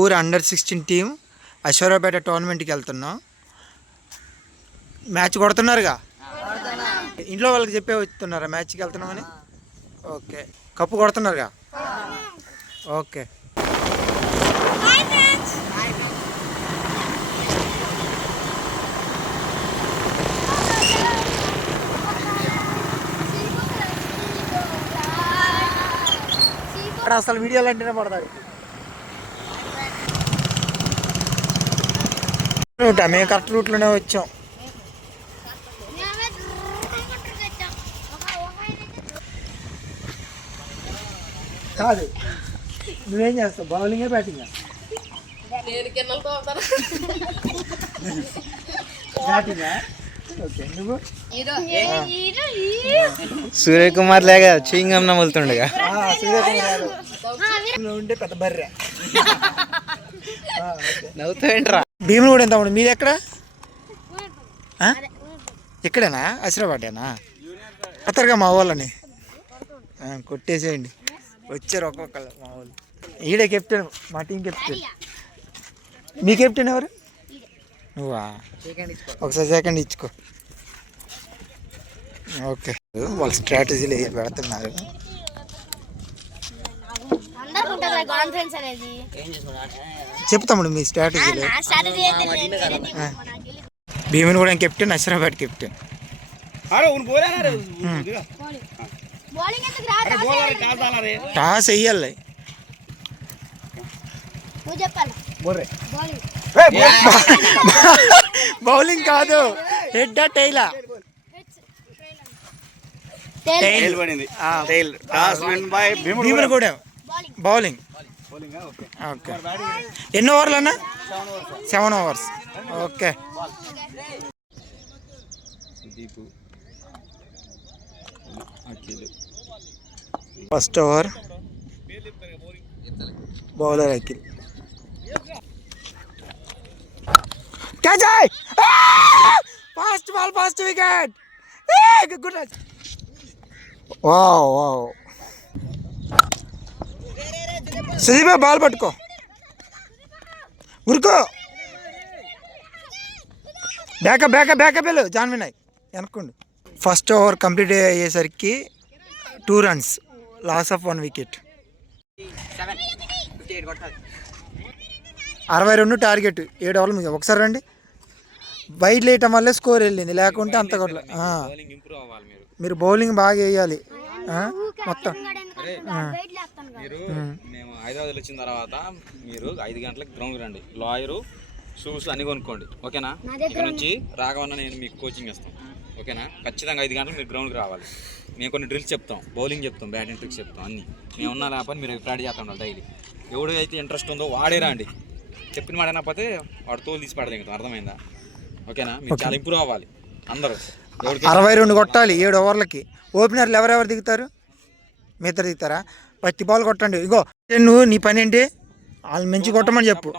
ఊరు under 16 team Aswaraopeta టోర్నమెంట్కి వెళ్తున్నాం. Match కొడుతున్నారుగా, ఇంట్లో వాళ్ళకి చెప్పే వస్తున్నారా మ్యాచ్కి వెళ్తున్నామని? ఓకే, కప్పు కొడుతున్నారుగా? ఓకే. అసలు వీడియోలు అంటేనే పడతారు. మేము కరెక్ట్ రూట్లోనే వచ్చాం. కాదు, నువ్వేం చేస్తావు? బౌలింగే బ్యాటింగా? బ్యాటింగా? ఓకే. నువ్వు? సూర్యకుమార్ లేగా చింగం నమ్ముతుండగా ఉంటే పెద్ద బర్రె నవ్వుతావేంట్రా? భీములు కూడా ఎంత ఉంది. మీది ఎక్కడ? ఇక్కడేనా? అసిరాబాదేనా? కొత్తగా మా వాళ్ళని కొట్టేసేయండి. వచ్చారు ఒక్కొక్కరు మా వాళ్ళు. ఈడే కెప్టెన్, మా టీం కెప్టెన్. మీ కెప్టెన్ ఎవరు? నువ్వా? ఒకసారి సెకండ్ ఇచ్చుకో. ఓకే, వాళ్ళ స్ట్రాటజీలు పెడుతున్నారు. చెప్తాము మీ స్ట్రాటజీలు. భీముని కూడా కెప్టెన్, అశ్వరాబాద్ కెప్టెన్. టాస్ వెయ్యాలి. బౌలింగ్ కాదు, హెడ్ టైలా? భీముని కూడా బౌలింగ్. ఓకే. ఎన్ని ఓవర్లు అన్నా? 7 overs. Okay. First over bowler Akhil. Fast ball, fast wicket. Good run. Wow wow. సుదీపే బాల్ పట్టుకో, ఉరుకో. బ్యాకప్ బ్యాకప్ బ్యాకప్ వెళ్ళు. జాన్ వినయ్ వెనక్కుండు. ఫస్ట్ ఓవర్ కంప్లీట్ అయ్యేసరికి 2 runs, loss of 1 wicket. 62 target. 7 ఓవర్లు మీకు. ఒకసారి రండి. వైడ్ లేయటం వల్లే స్కోర్ వెళ్ళింది, లేకుంటే అంత కొట్ల. మీరు బౌలింగ్ బాగా వేయాలి మొత్తం. మీరు మేము హైదరాబాద్ వచ్చిన తర్వాత మీరు 5 గంటలకు గ్రౌండ్కి రండి. లాయరు, షూస్ అన్నీ కొనుక్కోండి. ఓకేనా? ఇక్కడ నుంచి రాఘవన్న నేను మీకు కోచింగ్ ఇస్తాం. ఓకేనా? ఖచ్చితంగా 5 గంటలకు మీరు గ్రౌండ్కి రావాలి. మేము కొన్ని డ్రిల్స్ చెప్తాం, బౌలింగ్ చెప్తాం, బ్యాటింగ్ ట్రిక్స్ చెప్తాం. అన్నీ మేము ఉన్నా లేకపోతే మీరు ప్రాక్టీస్ చేస్తాం ఉండాలి డైలీ. ఎవడు అయితే ఇంట్రెస్ట్ ఉందో వాడే రండి. చెప్పిన మాట అయినకపోతే వాడు తోలు తీసి పడలేదు. అర్థమైందా? ఓకేనా? మీరు చాలా ఇంప్రూవ్ అవ్వాలి అందరూ. 62 కొట్టాలి 7 ఓవర్లకి. ఓపెనర్లు ఎవరెవరు దిగుతారు? మీ ఇద్దరు దిగుతారా? పత్తి బాల్ కొట్టండి. ఇగో నువ్వు నీ పని ఏంటి? వాళ్ళు మంచి కొట్టమని చెప్పు.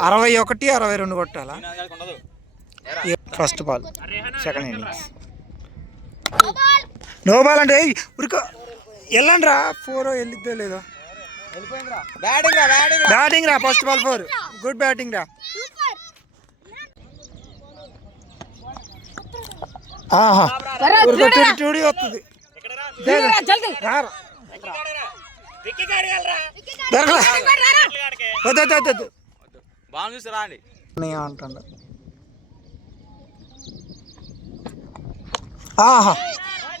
61, 62 కొట్టాలా? First ball, second innings. No ball అంటే ఉరుకో, వెళ్ళండి రా. 4 వెళ్ళిద్దో లేదో. బ్యాటింగ్ రా. First ball 4. గుడ్ బ్యాటింగ్ రా. టూడి వస్తుంది. అంటాడు.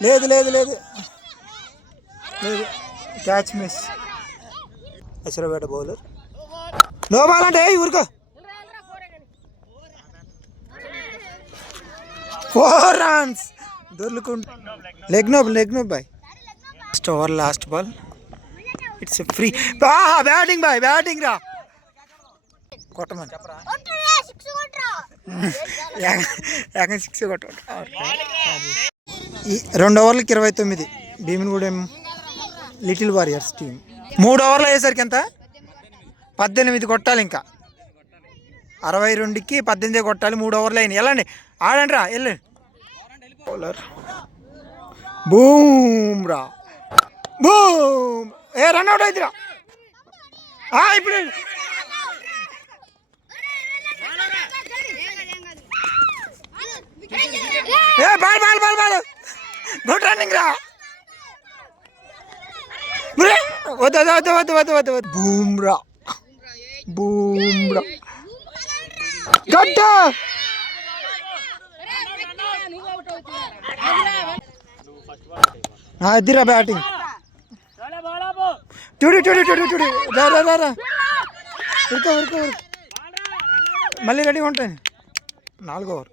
లేదు లేదు లేదు లేదు. Catch miss. Ashwarabad bowler. No ball అంటే ఊరుకో. 4 runs. దొర్లుకుంటా. Leg no bye. First over last ball. It's free. Batting boy, batting రా. కొట్టమని 6 కొట్ట. 2 ఓవర్లకి 29. Bheemunigudem little warriors team. 3 ఓవర్లు అయ్యేసరికి ఎంత? 18 కొట్టాలి. ఇంకా 62కి 18 కొట్టాలి. 3 ఓవర్లు అయినాయి. వెళ్ళండి, ఆడండి రా. వెళ్ళండి. బౌలర్ బూమ్ రా, బూమ్. రన్అట్ అవుతురా. ఇప్పుడు ball ball ball ball good running రా. వద్దు వద్దు వద్దు వద్దు వద్దు వద్దు వద్దు. బూమ్రా బూమ్రా గడ్డ. అదిరా బ్యాటింగ్. చూడు చూడు చూడు చూడు. రా రా రా రా. ఉరుకో ఉరుకో ఉరుకు. మళ్ళీ రెడీగా ఉంటాను. 4వ ఓవర్.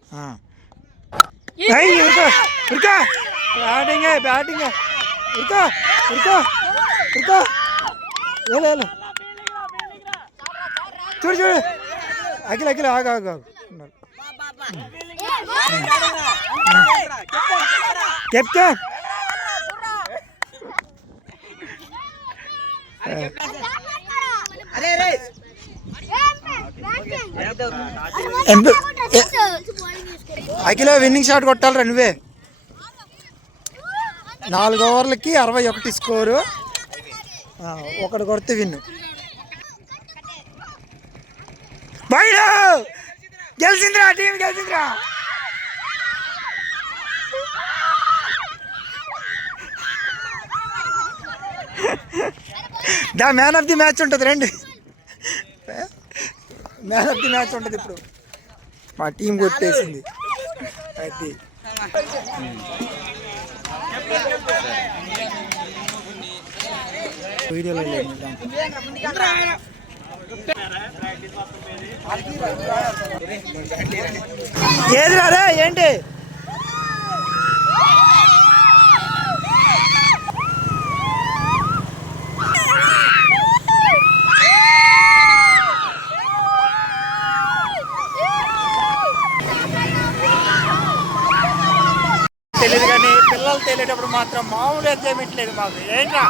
ఉరుకో ఉరుకో. Batting batting. ఉరుకో ఉరుకో ఉరుకో. ఏలో ఏలో. చూడు చూడు. అఖిల్ అఖిల్ ఆగు ఆగు ఆగు. కెప్టెన్ అఖిల విన్నింగ్ షాట్ కొట్టాలరా నువ్వే. 4 ఓవర్లకి 61 స్కోరు. ఒకటి కొడితే విన్ను. బయట గెలిచిందిరా, టీం గెలిచిందిరా. దా మ్యాన్ ఆఫ్ ది మ్యాచ్ ఉంటుంది. రండి, మ్యాన్ ఆఫ్ ది మ్యాచ్ ఉంటుంది ఇప్పుడు. మా టీం కొట్టేసింది. అది వీడియోలో ఏది రారా ఏంటి? తెలియదు కానీ పిల్లలు తెలియటప్పుడు మాత్రం మామూలు ఎంజాయ్మెంట్ లేదు మాకు. ఏంట్రా